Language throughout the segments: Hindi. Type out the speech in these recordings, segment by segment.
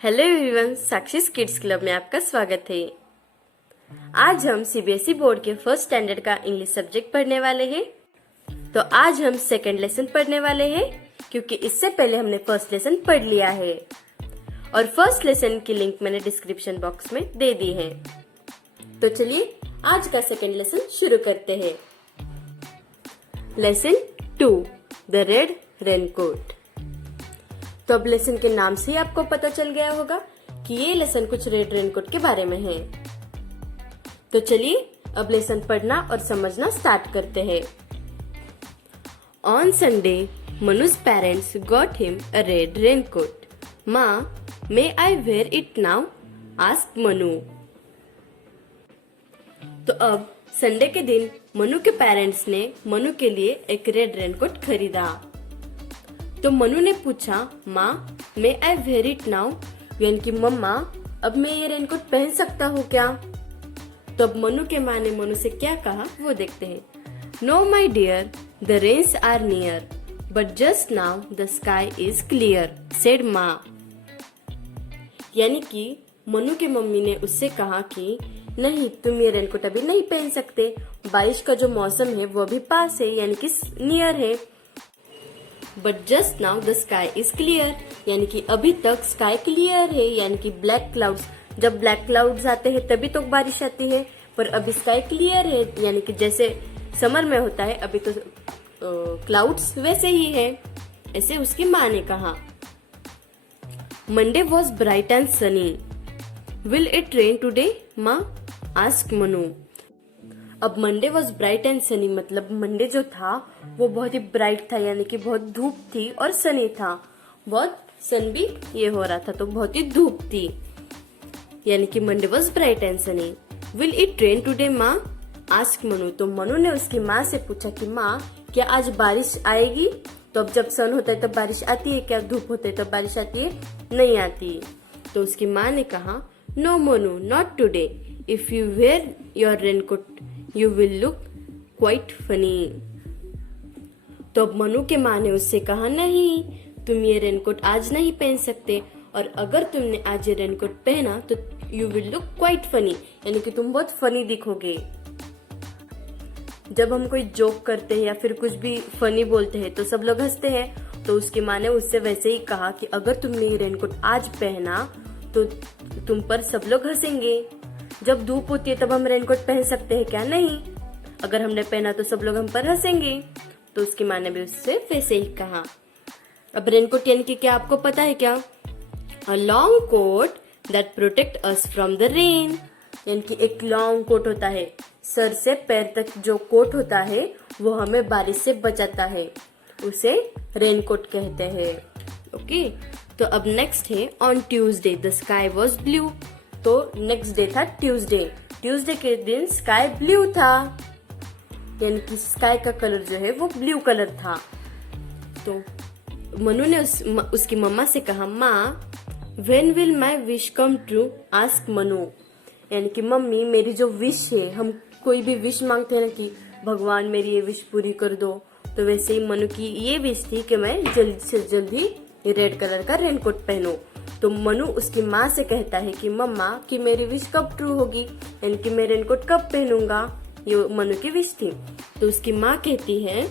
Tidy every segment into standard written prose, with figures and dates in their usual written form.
हेलो एवरीवन, साक्षी किड्स क्लब में आपका स्वागत है। आज हम सीबीएसई बोर्ड के फर्स्ट स्टैंडर्ड का इंग्लिश सब्जेक्ट पढ़ने वाले हैं। तो आज हम सेकंड लेसन पढ़ने वाले हैं क्योंकि इससे पहले हमने फर्स्ट लेसन पढ़ लिया है और फर्स्ट लेसन की लिंक मैंने डिस्क्रिप्शन बॉक्स में दे दी है। तो चलिए आज का सेकंड लेसन शुरू करते हैं। Lesson 2, the red raincoat. तो अब लेसन के नाम से ही आपको पता चल गया होगा कि ये लेसन कुछ रेड रेनकोट के बारे में है। तो चलिए अब लेसन पढ़ना और समझना स्टार्ट करते हैं। On Sunday Manu's parents got him a red raincoat. माँ, may I wear it now? Asked Manu. तो अब संडे के दिन मनु के पेरेंट्स ने मनु के लिए एक रेड रेनकोट खरीदा। तो मनु ने पूछा, माँ, may I wear it now? यानी कि मम्मा, अब मैं ये रेनकोट पहन सकता हूँ क्या? तो अब मनु के माँ ने मनु से क्या कहा वो देखते हैं। No my dear, the rains are near, but just now the sky is clear, said माँ। यानी कि मनु के मम्मी ने उससे कहा कि नहीं, तुम ये रेनकोट अभी नहीं पहन सकते, बारिश का जो मौसम है वो अभी पास है, यानी कि नियर है। But just now the sky is clear, यानी कि अभी तक स्काई क्लियर है, यानी कि ब्लैक क्लाउड्स, जब ब्लैक क्लाउड्स आते हैं तभी तो बारिश आती है, पर अभी स्काई क्लियर है, यानी कि जैसे समर में होता है अभी तो क्लाउड्स वैसे ही है, ऐसे उसकी माँ ने कहा। Monday was bright and Sunny, will it rain today माँ? आस्क्ड मनु। अब Monday was bright and Sunny मतलब मंडे जो था वो बहुत ही ब्राइट था, यानी कि बहुत धूप थी, और सनी था, बहुत सन भी ये हो रहा था, तो बहुत ही धूप थी, यानी कि Monday was bright and Sunny. Will it rain today माँ? आस्क्ड मनु। तो मनु ने उसकी माँ से पूछा कि माँ, क्या आज बारिश आएगी? तो अब जब सन होता है तब बारिश आती है क्या? धूप होता है तब बारिश आती है? नहीं आती। तो उसकी माँ ने कहा, no Manu, not today, if you wear your raincoat You will look quite funny। तो अब मनु के माँ ने उससे कहा, नहीं, तुम ये रेनकोट आज नहीं पहन सकते, और अगर तुमने आज ये रेनकोट पहना तो you will look quite funny, यानी कि तुम बहुत फनी दिखोगे। जब हम कोई जोक करते हैं या फिर कुछ भी फनी बोलते हैं तो सब लोग हंसते हैं, तो उसकी माँ ने उससे वैसे ही कहा कि अगर तुमने ये रेनकोट आज पहना तो तुम पर सब लोग हंसेंगे। जब धूप होती है तब हम रेनकोट पहन सकते हैं क्या? नहीं, अगर हमने पहना तो सब लोग हम पर हंसेंगे। तो उसकी माँ ने भी उससे वैसे ही कहा। अब रेनकोट यानी कि क्या आपको पता है क्या? A long coat that protect us from the rain, यानी कि एक लॉन्ग कोट होता है, सर से पैर तक जो कोट होता है वो हमें बारिश से बचाता है, उसे रेनकोट कहते हैं। ओके, तो अब नेक्स्ट है on Tuesday the sky was blue. तो नेक्स्ट डे था ट्यूसडे। ट्यूसडे के दिन स्काई ब्लू था, यानी कि स्काई का कलर जो है वो ब्लू कलर था। तो मनु ने उसकी मम्मा से कहा, माँ, when will my wish come true? Asked Manu. यानी कि मम्मी, मेरी जो विश है, हम कोई भी विश मांगते हैं ना कि भगवान मेरी ये विश पूरी कर दो, तो वैसे ही मनु की ये विश थी कि मैं जल्द से जल्द ही रेड कलर का रेनकोट पहनूं। तो मनु उसकी माँ से कहता है कि मम्मा, कि मेरी विश कब ट्रू होगी, यानी कि मैं रेनकोट कब पहनूंगा? ये मनु की विश थी। तो उसकी माँ कहती है,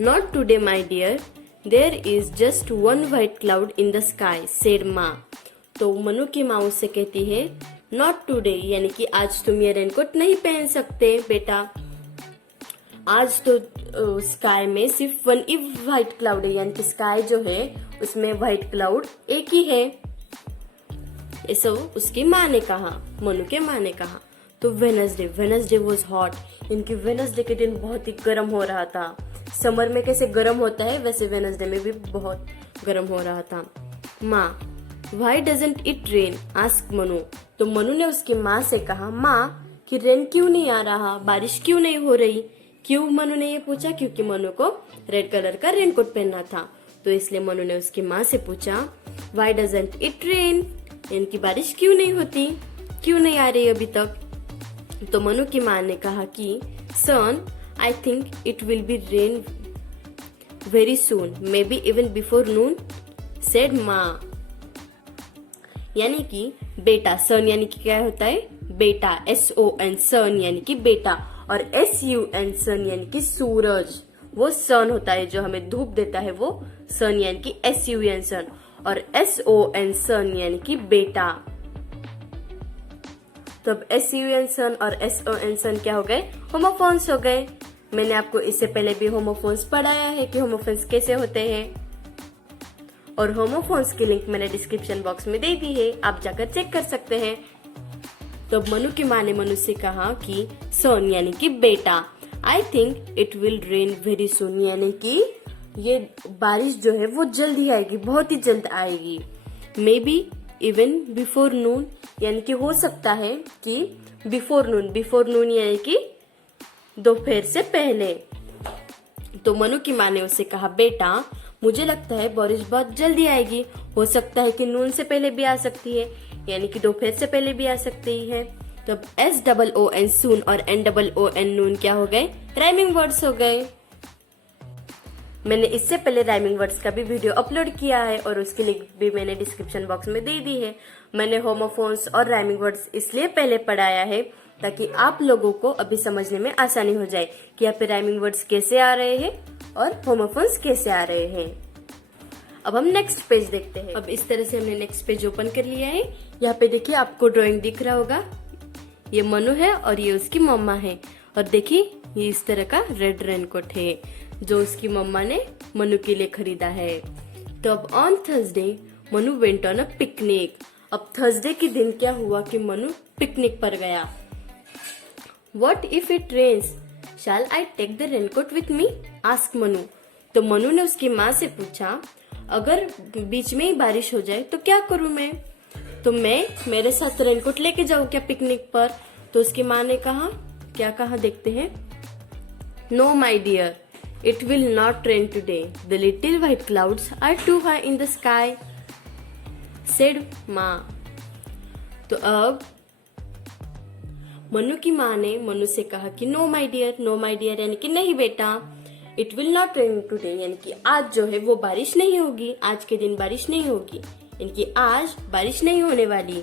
not today my dear, there is just one white cloud in the sky, said maa. तो मनु की माँ उससे कहती है, नॉट टुडे, यानी कि आज तुम ये रेनकोट नहीं पहन सकते बेटा, आज तो स्काई में सिर्फ वन ही व्हाइट क्लाउड है, यानी कि स्काई जो है उसमें व्हाइट क्लाउड एक ही है, ऐसा उसकी माँ ने कहा, मनु के माँ ने कहा। तो वेनसडे वॉज हॉट, इनकी वेनसडे के दिन बहुत ही गर्म हो रहा था। समर में कैसे गर्म होता है वैसे वेनसडे में भी बहुत गर्म हो रहा था। माँ, why doesn't it rain? Asked Manu. तो मनु ने उसकी माँ से कहा, माँ, कि रेन क्यों नहीं आ रहा, बारिश क्यों नहीं हो रही? क्यों मनु ने ये पूछा? क्योंकि मनु को रेड कलर का रेनकोट पहनना था, तो इसलिए मनु ने उसकी माँ से पूछा, व्हाई डजंट इट रेन? इनकी बारिश क्यों नहीं होती, क्यों नहीं आ रही अभी तक? तो मनु की माँ ने कहा कि son, I think it will be rain very soon, maybe even before noon, said माँ। यानी कि बेटा। सन यानी कि क्या होता है? बेटा। SON सन यानी कि बेटा। और SUN सन यानी कि सूरज। वो सन होता है जो हमें धूप देता है, वो सन यानी कि SUN सन। और SON सन यानी कि बेटा। तो अब SUN सन और SON सन क्या हो गए? होमोफोन्स हो गए। मैंने आपको इससे पहले भी होमोफोन्स पढ़ाया है कि होमोफोन्स कैसे होते हैं, और होमोफोन्स की लिंक मैंने डिस्क्रिप्शन बॉक्स में दे दी है, आप जाकर चेक कर सकते हैं। तो मनु की माँ ने मनु से कहा कि सन यानी कि बेटा, आई think it will rain very सून, यानी कि ये बारिश जो है वो जल्द ही आएगी, बहुत ही जल्द आएगी। मे बी इवन बिफोर नून, यानी कि हो सकता है कि बिफोर नून यानी कि दोपहर से पहले। तो मनु की माँ ने उसे कहा, बेटा मुझे लगता है बारिश बहुत जल्दी आएगी, हो सकता है कि नून से पहले भी आ सकती है, यानी कि दोपहर से पहले भी आ सकती है। तो SOON सून और NOON नून क्या हो गए? राइमिंग वर्ड्स हो गए। मैंने इससे पहले राइमिंग वर्ड्स का भी वीडियो अपलोड किया है और उसकी लिंक भी मैंने डिस्क्रिप्शन बॉक्स में दे दी है। मैंने होमोफोन्स और राइमिंग वर्ड्स इसलिए पहले पढ़ाया है ताकि आप लोगों को अभी समझने में आसानी हो जाए कि यहाँ पे राइमिंग वर्ड्स कैसे आ रहे हैं और होमोफोन्स कैसे आ रहे हैं। अब हम नेक्स्ट पेज देखते हैं। अब इस तरह से हमने नेक्स्ट पेज ओपन कर लिया है। यहाँ पे देखिए आपको ड्राइंग दिख रहा होगा, ये मनु है और ये उसकी मम्मा है। और देखिए ये इस तरह का रेड रेनकोट है जो उसकी मम्मा ने मनु के लिए खरीदा है। तो अब on Thursday Manu went on a picnic. अब थर्सडे के दिन क्या हुआ कि मनु पिकनिक पर गया। What if it rains? Shall I take the raincoat with me? Ask Manu. तो मनु ने उसकी माँ से पूछा, अगर बीच में ही बारिश हो जाए तो क्या करूँ मैं? तो मैं मेरे साथ रेनकोट लेके जाऊँ क्या पिकनिक पर? तो उसकी माँ ने कहा, क्या कहा देखते हैं। No my dear, it will not rain today. The little white clouds are too high in the sky, said माँ। तो अब मनु की माँ ने मनु से कहा कि नो माई डियर यानी कि नहीं बेटा, it will not rain today यानी कि आज जो है वो बारिश नहीं होगी, आज के दिन बारिश नहीं होगी, यानी कि आज बारिश नहीं होने वाली।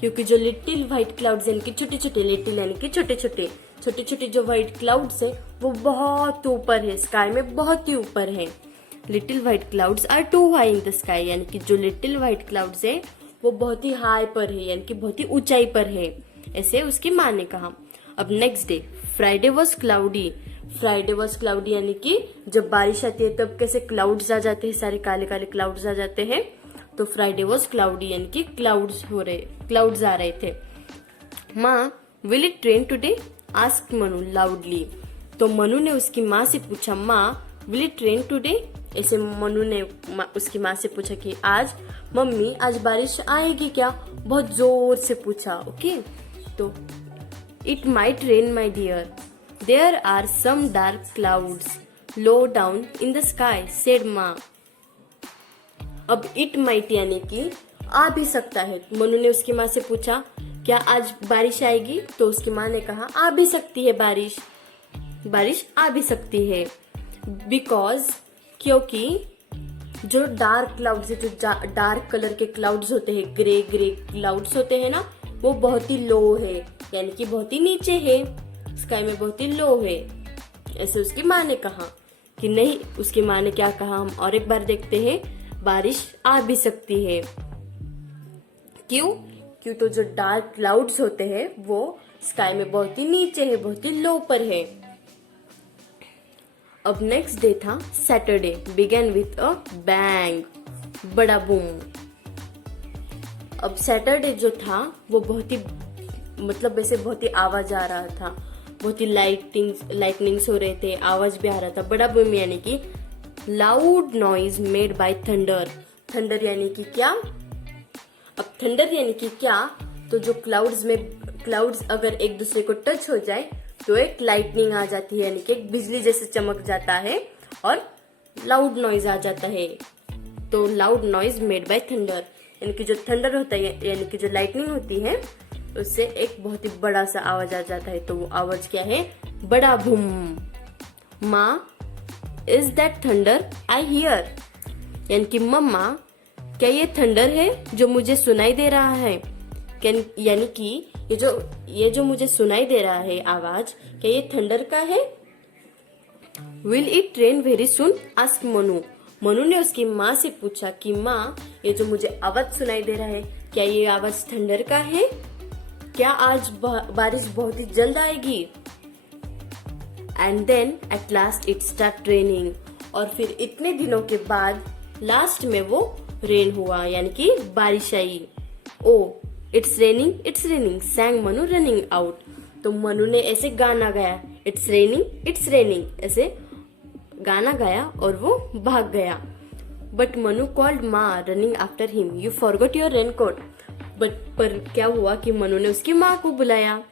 क्योंकि जो लिटिल व्हाइट क्लाउड्स यानी कि छोटे छोटे, लिटिल यानी कि छोटे छोटे जो व्हाइट क्लाउड्स है वो बहुत ऊपर है, स्काई में बहुत ही ऊपर है। Little white clouds are too high in the sky, यानी कि जो लिटिल व्हाइट क्लाउड्स है वो बहुत ही हाई पर है, यानी कि बहुत ही ऊंचाई पर है, ऐसे उसकी माँ ने कहा। अब next day Friday was cloudy. Friday was cloudy यानी कि जब बारिश आती है तब कैसे क्लाउड्स आ जाते हैं, सारे काले काले क्लाउड्स आ जाते हैं। तो फ्राइडे वॉज क्लाउडी यानी कि क्लाउड्स आ रहे थे। माँ will it rain today? Asked Manu loudly. तो मनु ने उसकी माँ से पूछा, माँ विल इट रेन टुडे? ऐसे मनु ने उसकी माँ से पूछा कि आज मम्मी आज बारिश आएगी क्या? बहुत जोर से पूछा। ओके तो it might rain my dear, there are some dark clouds low down in the sky, said maa. अब इट माइट यानी कि आ भी सकता है। मनु ने उसकी माँ से पूछा क्या आज बारिश आएगी? तो उसकी माँ ने कहा आ भी सकती है बारिश आ भी सकती है। बिकॉज क्योंकि जो डार्क क्लाउड्स है, जो डार्क कलर के क्लाउड्स होते हैं, ग्रे क्लाउड्स होते हैं ना, वो बहुत ही लो है, यानी कि बहुत ही नीचे है, स्काई में बहुत ही लो है, ऐसे उसकी माँ ने कहा। कि नहीं, उसकी माँ ने क्या कहा हम और एक बार देखते हैं। बारिश आ भी सकती है। क्यों तो जो डार्क क्लाउड्स होते हैं वो स्काई में बहुत ही नीचे है, बहुत ही लो पर है। अब नेक्स्ट डे था Saturday, began with a bang, बड़ा बूम। अब सैटरडे जो था वो बहुत ही मतलब वैसे बहुत ही आवाज आ रहा था, बहुत ही लाइटनिंग्स हो रहे थे, आवाज भी आ रहा था। बड़ा बूम यानी कि loud noise made by thunder. Thunder यानी कि क्या? अब थंडर यानी कि क्या? तो जो क्लाउड्स अगर एक दूसरे को टच हो जाए तो एक लाइटनिंग आ जाती है, यानी कि एक बिजली जैसे चमक जाता है और लाउड नॉइज आ जाता है। तो loud noise made by thunder यानी कि जो थंडर होता है यानी कि जो लाइटनिंग होती है उससे एक बहुत ही बड़ा सा आवाज आ जाता है। तो वो आवाज क्या है? बड़ा बूम। माँ is that thunder I hear, यानी कि मम्मा क्या ये थंडर है जो मुझे सुनाई दे रहा है? यानी कि ये जो मुझे सुनाई दे रहा है आवाज, क्या ये थंडर का है? Will it rain very soon? Ask Manu. Manu ने उसकी माँ से पूछा कि माँ, ये जो मुझे आवाज सुनाई दे रहा है, क्या ये आवाज थंडर का है? क्या आज बारिश बहुत ही जल्द आएगी? And then at last it start raining. और फिर इतने दिनों के बाद लास्ट में वो रेन हुआ, यानी कि बारिश आई। Oh it's raining sang Manu running out. तो मनु ने ऐसे गाना गाया, इट्स रेनिंग ऐसे गाना गाया और वो भाग गया। बट मनु कॉल्ड माँ running after him, you forgot your raincoat. पर क्या हुआ कि मनु ने उसकी माँ को बुलाया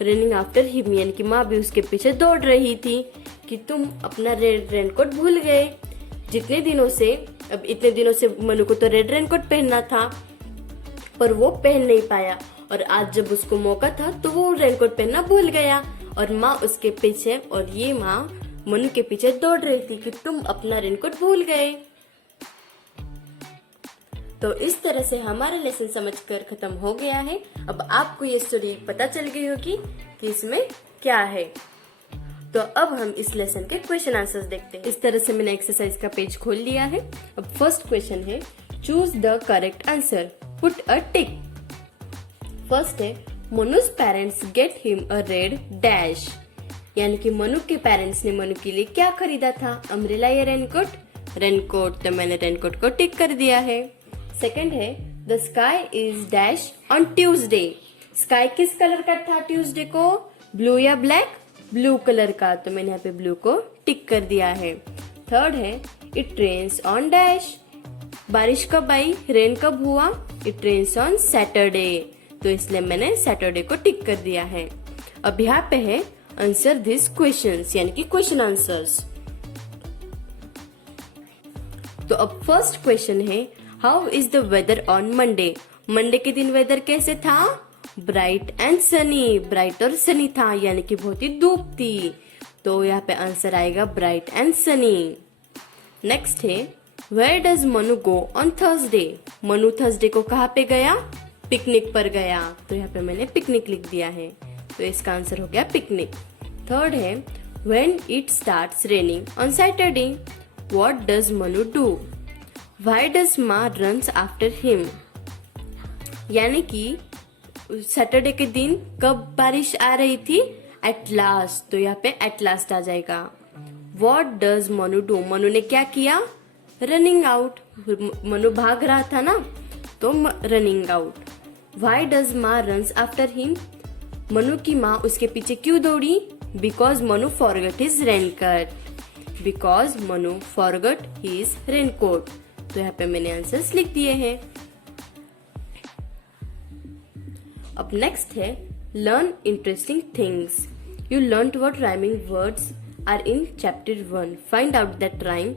रनिंग आफ्टर हिम, यानी कि माँ भी उसके पीछे दौड़ रही थी कि तुम अपना रेड रेनकोट भूल गए। इतने दिनों से मनु को तो रेड रेनकोट पहनना था, पर वो पहन नहीं पाया, और आज जब उसको मौका था तो वो रेनकोट पहनना भूल गया। और माँ उसके पीछे, और ये माँ मनु के पीछे दौड़ रही थी कि तुम अपना रेनकोट भूल गए। तो इस तरह से हमारा लेसन समझकर खत्म हो गया है। अब आपको ये स्टोरी पता चल गई होगी कि इसमें क्या है। तो अब हम इस लेसन के क्वेश्चन आंसर्स देखते हैं। इस तरह से मैंने एक्सरसाइज का पेज खोल लिया है। अब फर्स्ट क्वेश्चन है, choose the correct answer, put a tick. First है, Manu's parents get him a red dash, यानी कि मनु के पेरेंट्स ने मनु के लिए क्या खरीदा था, अम्ब्रेला या रेनकोट। तो मैंने रेनकोट को टिक कर दिया है। सेकंड है, the sky is dash on Tuesday, sky किस कलर का था ट्यूसडे को, ब्लू या ब्लैक, ब्लू कलर का। तो मैंने यहाँ पे ब्लू को टिक कर दिया है। थर्ड है, इट रेन्स ऑन डैश, बारिश कब आई, रेन कब हुआ, इट रेन्स ऑन सैटरडे। तो इसलिए मैंने सैटरडे को टिक कर दिया है। अब यहाँ पे है आंसर दिस क्वेश्चंस, यानी कि क्वेश्चन आंसर्स। तो अब फर्स्ट क्वेश्चन है, how is the weather on Monday. Monday के दिन वेदर कैसे था, ब्राइट एंड सनी, ब्राइट और सनी था, यानी कि बहुत ही धूप थी। तो यहाँ पे आंसर आएगा ब्राइट एंड सनी। नेक्स्ट है, where does Manu go on Thursday, Manu Thursday को कहाँ पे गया, पिकनिक पर गया। तो यहाँ पे मैंने पिकनिक लिख दिया है, तो इसका आंसर हो गया पिकनिक। थर्ड है, when it starts raining on Saturday, what does Manu do, why does मा रन्स आफ्टर हिम, यानी कि सैटरडे के दिन कब बारिश आ रही थी, एट लास्ट। तो यहाँ पे एट लास्ट आ जाएगा। What does Manu do, Manu ने क्या किया, रनिंग आउट, मनु भाग रहा था ना, तो रनिंग आउट। व्हाई डज मा रन्स आफ्टर हिम, मनु की माँ उसके पीछे क्यों दौड़ी, because Manu forgot his raincoat, because Manu forgot his raincoat. तो यहाँ पे मैंने आंसर्स लिख दिए हैं। अब नेक्स्ट है, learn interesting things, you learn what rhyming words are in chapter 1, find out that rhyme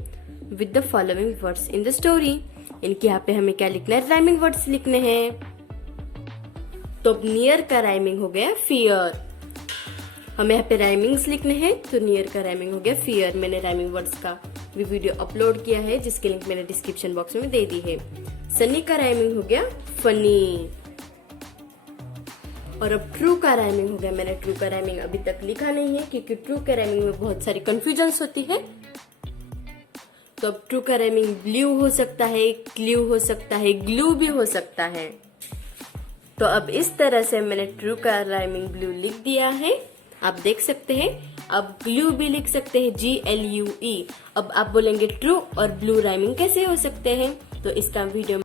with the following words in the story. इनके यहाँ पे हमें क्या लिखना है, राइमिंग वर्ड्स लिखने हैं। तो अब नियर का राइमिंग हो गया फियर, हमें यहाँ पे राइमिंग्स लिखने हैं। तो नियर का राइमिंग हो गया फियर। मैंने राइमिंग वर्ड्स का भी वीडियो अपलोड किया है, जिसके लिंक मैंने डिस्क्रिप्शन बॉक्स में दे दी है। सनी का राइमिंग हो गया फनी। और अब ट्रू का राइमिंग हो गया, मैंने ट्रू का राइमिंग अभी तक लिखा नहीं है, क्योंकि ट्रू के राइमिंग में बहुत सारी कंफ्यूजन्स होती है। तो अब ट्रू का राइमिंग ब्लू हो सकता है, क्ल्यू हो सकता है, ग्लू भी हो सकता है। तो अब इस तरह से मैंने ट्रू का राइमिंग ब्लू लिख दिया है, आप देख सकते हैं। अब ग्लू भी लिख सकते हैं, GLUE। अब आप बोलेंगे ट्रू और ब्लू राइमिंग कैसे हो सकते हैं, तो इसका वीडियो,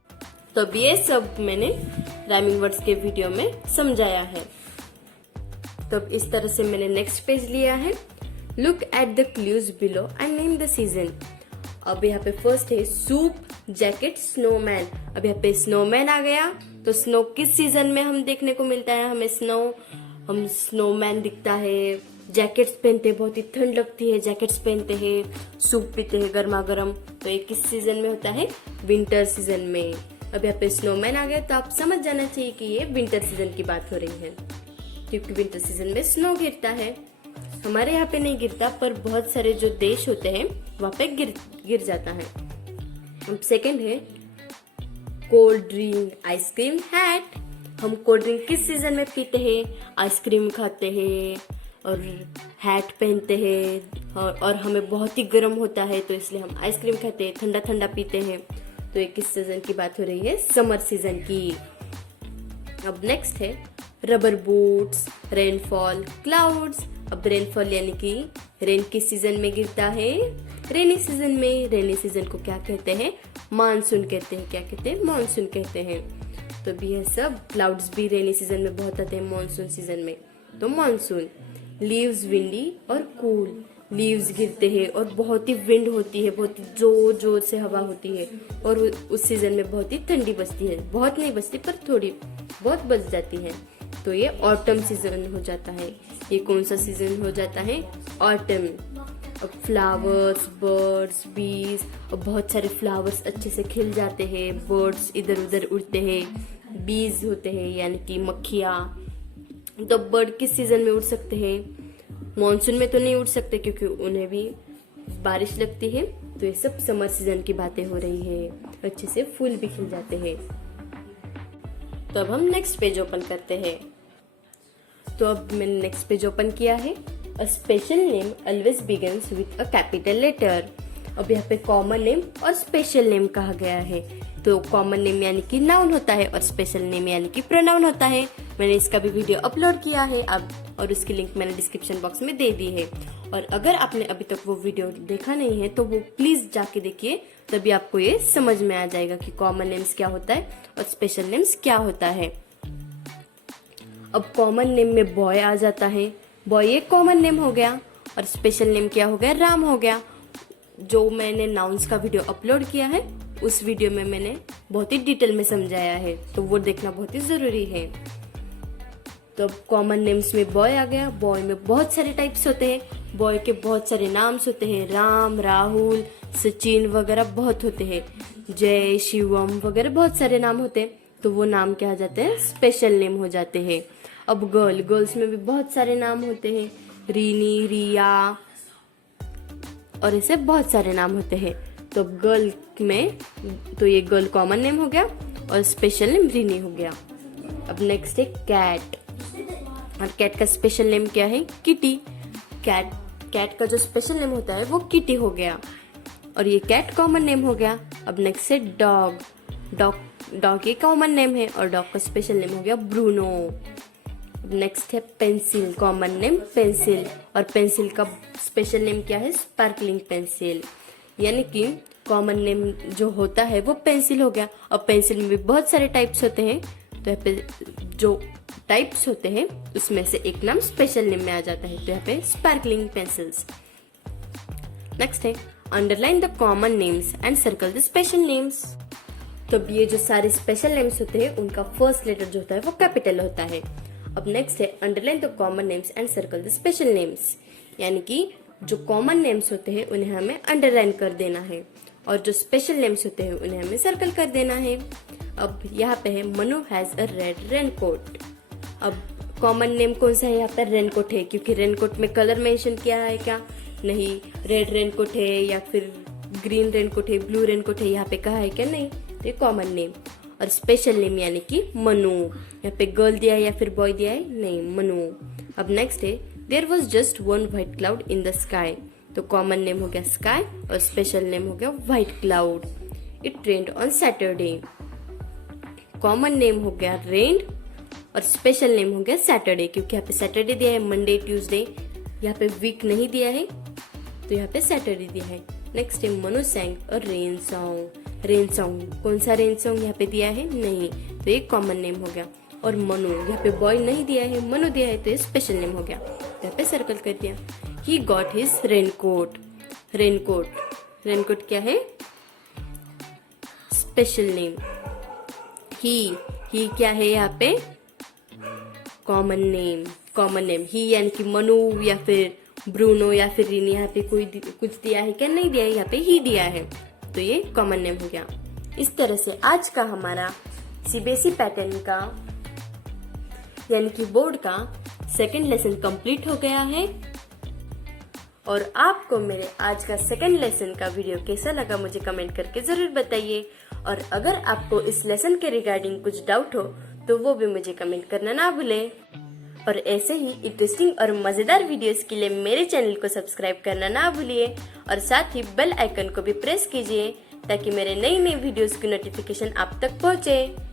तो अब ये सब मैंने राइमिंग वर्ड्स के वीडियो में समझाया है। तो अब इस तरह से मैंने नेक्स्ट पेज लिया है, look at the clues below and name the season. अब यहाँ पे फर्स्ट है सूप, जैकेट, स्नोमैन। अब यहाँ पे स्नोमैन आ गया, तो स्नो किस सीजन में हम देखने को मिलता है, हमें हम स्नोमैन दिखता है। जैकेट्स पहनते हैं, बहुत ही ठंड लगती है, जैकेट्स पहनते हैं। सूप पीते हैं गर्मा गर्म, तो ये किस सीजन में होता है, विंटर सीजन में। अब यहाँ पे स्नोमैन आ गया, तो आप समझ जाना चाहिए कि ये विंटर सीजन की बात हो रही है, क्योंकि विंटर सीजन में स्नो गिरता है। हमारे यहाँ पे नहीं गिरता, पर बहुत सारे जो देश होते हैं वहाँ पे गिर जाता है। अब सेकंड है कोल्ड ड्रिंक, आइसक्रीम, हैट। हम कोल्ड ड्रिंक किस सीजन में पीते हैं? आइसक्रीम खाते हैं और हैट पहनते हैं, और हमें बहुत ही गर्म होता है तो इसलिए हम आइसक्रीम खाते हैं, ठंडा ठंडा पीते हैं। तो ये किस सीजन की बात हो रही है? समर सीजन की। अब नेक्स्ट है रबर बूट्स, रेनफॉल, क्लाउड्स। अब रेनफॉल यानी कि रेन किस सीजन में गिरता है? रेनी सीजन में। रेनी सीजन को क्या कहते हैं? मानसून कहते हैं। क्या कहते हैं? मानसून कहते हैं। तो भी है सब। क्लाउड्स भी रेनी सीजन में बहुत आते हैं, मानसून सीजन में। तो मानसून। लीव्स विंडी और कूल। लीव्स गिरते हैं और बहुत ही विंड होती है, बहुत ही जोर जोर से हवा होती है, और उस सीजन में बहुत ही ठंडी बजती है। बहुत नहीं बजती पर थोड़ी बहुत बज जाती है। तो ये ऑटम सीजन हो जाता है। ये कौन सा सीजन हो जाता है? ऑटम। अब फ्लावर्स, बर्ड्स, बीज, और बहुत सारे फ्लावर्स अच्छे से खिल जाते हैं, बर्ड्स इधर उधर उड़ते हैं, बीज होते हैं यानी कि मक्खियाँ। तो बर्ड किस सीजन में उड़ सकते हैं? मॉनसून में तो नहीं उड़ सकते क्योंकि उन्हें भी बारिश लगती है। तो ये सब समर सीजन की बातें हो रही है। अच्छे से फूल भी खिल जाते हैं। तो अब हम नेक्स्ट पेज ओपन करते हैं। तो अब मैंने नेक्स्ट पेज ओपन किया है। A special name always begins with a capital letter. अब यहाँ पे कॉमन नेम और स्पेशल नेम कहा गया है। तो कॉमन नेम यानी कि नाउन होता है और स्पेशल नेम यानी कि प्रोनाउन होता है। मैंने इसका भी वीडियो अपलोड किया है अब, और उसकी लिंक मैंने डिस्क्रिप्शन बॉक्स में दे दी है। और अगर आपने अभी तक वो वीडियो देखा नहीं है तो वो प्लीज जाके देखिए, तभी आपको ये समझ में आ जाएगा कि कॉमन नेम्स क्या होता है और स्पेशल नेम्स क्या होता है। अब कॉमन नेम में बॉय आ जाता है। बॉय एक कॉमन नेम हो गया, और स्पेशल नेम क्या हो गया? राम हो गया। जो मैंने नाउन्स का वीडियो अपलोड किया है उस वीडियो में मैंने बहुत ही डिटेल में समझाया है, तो वो देखना बहुत ही जरूरी है। तो अब कॉमन नेम्स में बॉय आ गया। बॉय में बहुत सारे टाइप्स होते हैं। बॉय के बहुत सारे नाम्स होते हैं, राम, राहुल, सचिन वगैरह बहुत होते हैं, जय, शिवम वगैरह बहुत सारे नाम होते हैं। तो वो नाम क्या हो जाते हैं? स्पेशल नेम हो जाते हैं। अब गर्ल्स में भी बहुत सारे नाम होते हैं, रीनी, रिया, और ऐसे बहुत सारे नाम होते हैं। तो गर्ल में तो ये गर्ल कॉमन नेम हो गया और स्पेशल नेम रीनी हो गया। अब नेक्स्ट है कैट। और कैट का स्पेशल नेम क्या है? किटी। कैट का जो स्पेशल नेम होता है वो किटी हो गया, और ये कैट कॉमन नेम हो गया। अब नेक्स्ट है डॉग ये कॉमन नेम है और डॉग का स्पेशल नेम हो गया ब्रूनो। नेक्स्ट है पेंसिल, कॉमन नेम पेंसिल, और पेंसिल का स्पेशल नेम क्या है? Sparkling pencil. यानी कि कॉमन नेम जो होता है वो पेंसिल हो गया, और पेंसिल में भी बहुत सारे टाइप्स होते हैं। तो यहाँ पे जो टाइप्स होते हैं उसमें से एक नाम स्पेशल नेम में आ जाता है, तो यहाँ पे स्पार्कलिंग पेंसिल्स। नेक्स्ट है underline the common names and circle the special names. तो ये जो सारे स्पेशल नेम्स होते हैं उनका फर्स्ट लेटर जो होता है वो कैपिटल होता है। अब नेक्स्ट है underline the common names and circle the special names, यानी कि जो कॉमन नेम्स होते हैं उन्हें हमें अंडरलाइन कर देना है, और जो स्पेशल नेम्स होते हैं उन्हें हमें सर्कल कर देना है। अब यहाँ पे है Manu has a red raincoat. अब कॉमन नेम कौन सा है? यहाँ पर रेनकोट है, क्योंकि रेनकोट में कलर मेंशन किया है क्या? नहीं। रेड रेनकोट है या फिर ग्रीन रेनकोट है, ब्लू रेनकोट है, यहाँ पे कहा है क्या? नहीं। तो ये कॉमन नेम। और स्पेशल नेम यानी कि मनु, यहाँ पे गर्ल दिया है या फिर बॉय दिया है? नहीं, मनु। अब नेक्स्ट है there was just one white cloud in the sky. तो कॉमन नेम हो गया स्काई और स्पेशल नेम हो गया white cloud. It rained on Saturday. Common name हो गया रेन और स्पेशल नेम हो गया सैटरडे, क्योंकि यहाँ पे सैटरडे दिया है, मंडे, ट्यूसडे, यहाँ पे वीक नहीं दिया है तो यहाँ पे सैटरडे दिया है। नेक्स्ट है मनु सैंग और रेन सॉन्ग। रेन सॉन्ग, कौन सा रेन सॉन्ग यहाँ पे दिया है? नहीं, तो ये कॉमन नेम हो गया। और मनु, यहाँ पे बॉय नहीं दिया है, मनु दिया है, तो ये स्पेशल नेम हो गया, यहाँ पे सर्कल कर दिया। He got his raincoat. Raincoat क्या है? Special name. ही क्या है यहाँ पे? Common name. ही यानी कि मनु या फिर ब्रूनो या फिर रीनी, यहाँ पे कोई कुछ दिया है क्या? नहीं दिया है, यहाँ पे ही दिया है, तो ये कॉमन नेम हो गया। इस तरह से आज का हमारा सीबीएसई पैटर्न का यानी कि बोर्ड का सेकंड लेसन कंप्लीट हो गया है। और आपको मेरे आज का सेकंड लेसन का वीडियो कैसा लगा मुझे कमेंट करके जरूर बताइए। और अगर आपको इस लेसन के रिगार्डिंग कुछ डाउट हो तो वो भी मुझे कमेंट करना ना भूलें। और ऐसे ही इंटरेस्टिंग और मजेदार वीडियोस के लिए मेरे चैनल को सब्सक्राइब करना ना भूलिए और साथ ही बेल आइकन को भी प्रेस कीजिए ताकि मेरे नई वीडियोस की नोटिफिकेशन आप तक पहुंचे।